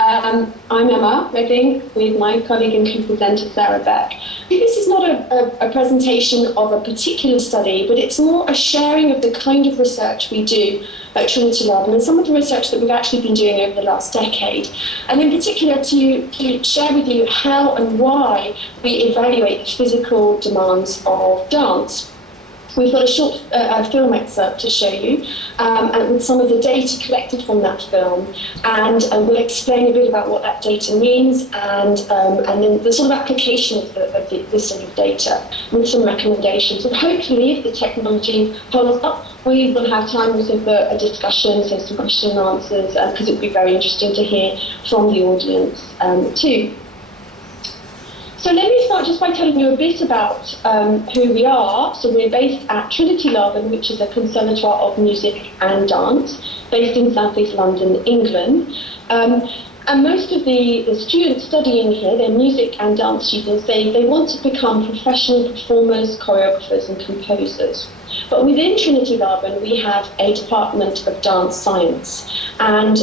I'm Emma Redding with my colleague and co-presenter Sarah Beck. This is not a presentation of a particular study, but it's more a sharing of the kind of research we do at Trinity Lab and some of the research that we've actually been doing over the last decade. And in particular to share with you how and why we evaluate the physical demands of dance. We've got a short film excerpt to show you, and with some of the data collected from that film, and we'll explain a bit about what that data means, and then the sort of application of this sort of data with some recommendations. And hopefully, if the technology holds up, we will have time also for a discussion, so some question and answers, because it would be very interesting to hear from the audience too. So let me start just by telling you a bit about who we are. So we're based at Trinity Laban, which is a conservatoire of music and dance, based in South East London, England. And most of the students studying here, they're music and dance students, they want to become professional performers, choreographers and composers. But within Trinity Laban, we have a department of dance science. And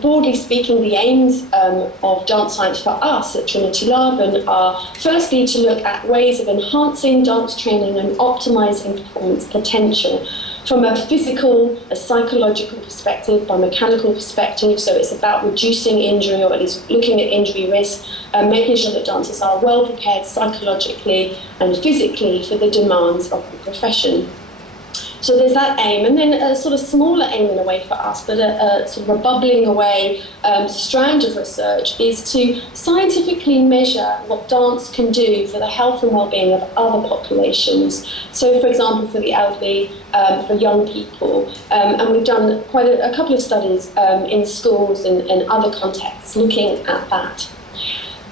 broadly speaking, the aims of dance science for us at Trinity Laban are firstly to look at ways of enhancing dance training and optimizing performance potential from a physical, a psychological perspective, biomechanical perspective. So it's about reducing injury, or at least looking at injury risk, making sure that dancers are well prepared psychologically and physically for the demands of the profession. So there's that aim, and then a sort of smaller aim in a way for us, but a sort of a bubbling away strand of research is to scientifically measure what dance can do for the health and well-being of other populations. So, for example, for the elderly, for young people, and we've done quite a couple of studies in schools and other contexts looking at that.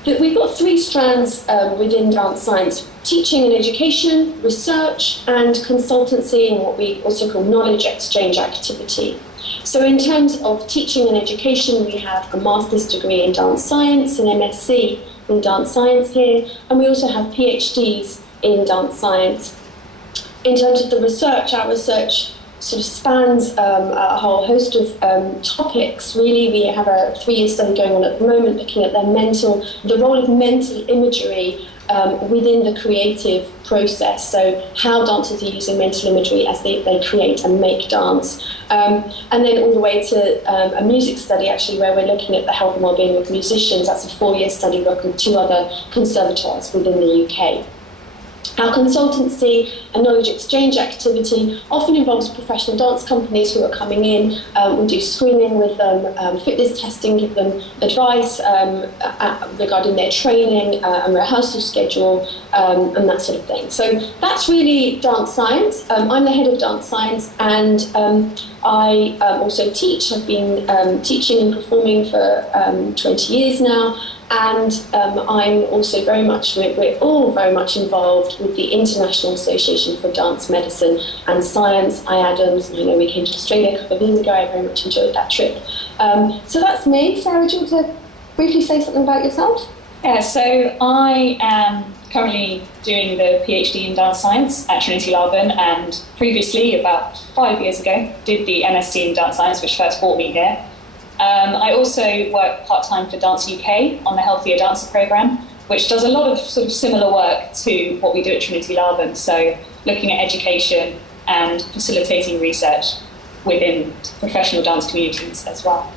We've got three strands within dance science: teaching and education, research, and consultancy, and what we also call knowledge exchange activity. So in terms of teaching and education, we have a master's degree in dance science, an MSc in dance science here, and we also have PhDs in dance science. In terms of the research, our research sort of spans a whole host of topics. Really, we have a 3-year study going on at the moment looking at the role of mental imagery within the creative process. So how dancers are using mental imagery as they create and make dance. And then all the way to a music study, actually, where we're looking at the health and well-being of musicians. That's a 4-year study working with 2 other conservatoires within the UK. Our consultancy and knowledge exchange activity often involves professional dance companies who are coming in. We do screening with them, fitness testing, give them advice regarding their training and rehearsal schedule, and that sort of thing. So that's really dance science. I'm the head of dance science, and I also teach. I've been teaching and performing for 20 years now. And I'm also we're all very much involved with the International Association for Dance Medicine and Science, IADMS. I know we came to Australia a couple of years ago. I very much enjoyed that trip. So that's me. Sarah, do you want to briefly say something about yourself? Yeah, so I am currently doing the PhD in dance science at Trinity Laban, and previously, about 5 years ago, did the MSc in dance science, which first brought me here. I also work part-time for Dance UK on the Healthier Dancer programme, which does a lot of sort of similar work to what we do at Trinity Laban, so looking at education and facilitating research within professional dance communities as well.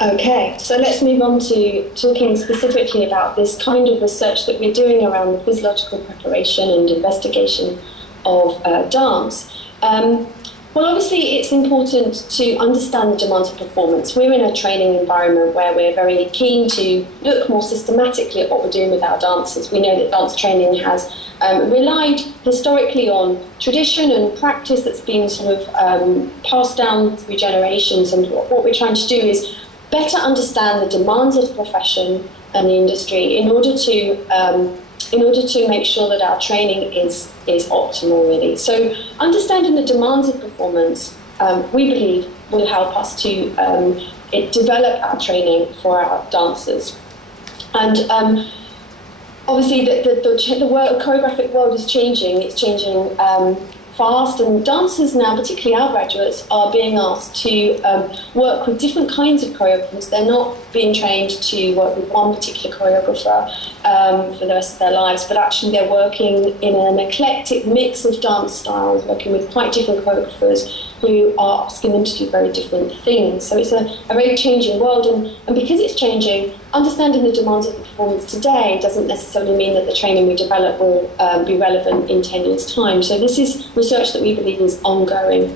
Okay, so let's move on to talking specifically about this kind of research that we're doing around the physiological preparation and investigation of dance. Well, obviously, it's important to understand the demands of performance. We're in a training environment where we're very keen to look more systematically at what we're doing with our dancers. We know that dance training has relied historically on tradition and practice that's been sort of passed down through generations. And what we're trying to do is better understand the demands of the profession and the industry in order to make sure that our training is optimal, really. So understanding the demands of performance, we believe, will help us to develop our training for our dancers. And obviously, the choreographic world is changing. It's changing fast, and dancers now, particularly our graduates, are being asked to work with different kinds of choreographers. They're not being trained to work with one particular choreographer for the rest of their lives, but actually they're working in an eclectic mix of dance styles, working with quite different choreographers who are asking them to do very different things. So it's a very changing world, and because it's changing, understanding the demands of the performance today doesn't necessarily mean that the training we develop will be relevant in 10 years' time. So this is research that we believe is ongoing.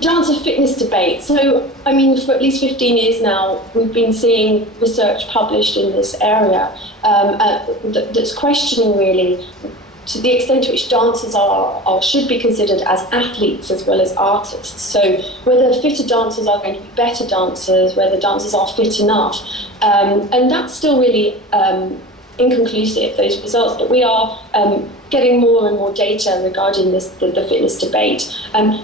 Dancer fitness debate. So, I mean, for at least 15 years now, we've been seeing research published in this area that's questioning really to the extent to which dancers are should be considered as athletes as well as artists. So whether fitter dancers are going to be better dancers, whether dancers are fit enough, and that's still really inconclusive, those results, but we are getting more and more data regarding the fitness debate.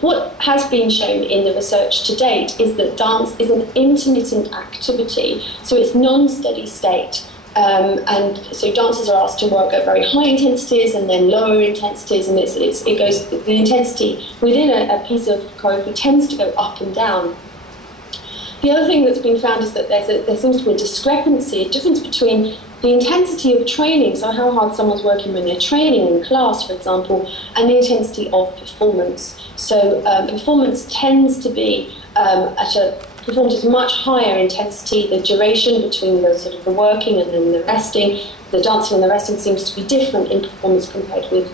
What has been shown in the research to date is that dance is an intermittent activity, so it's non-steady state. And so dancers are asked to work at very high intensities and then lower intensities, and it goes, the intensity within a piece of choreography tends to go up and down. The other thing that's been found is that there seems to be a discrepancy, a difference between the intensity of training, so how hard someone's working when they're training in class, for example, and the intensity of performance. So performance tends to be performed at a much higher intensity. The duration between the sort of the working and then the resting, the dancing and the resting seems to be different in performance compared with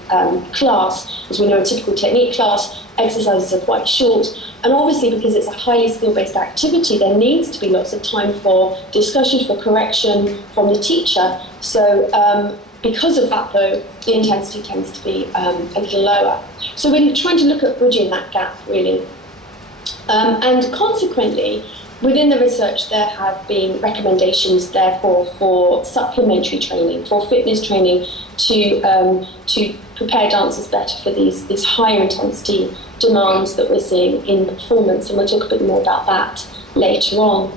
class. As we know, a typical technique class, exercises are quite short. And obviously, because it's a highly skill-based activity, there needs to be lots of time for discussion, for correction from the teacher. So because of that, though, the intensity tends to be a little lower. So we're trying to look at bridging that gap, really. And consequently, within the research, there have been recommendations, therefore, for supplementary training, for fitness training to prepare dancers better for these higher intensity demands that we're seeing in performance. And we'll talk a bit more about that later on.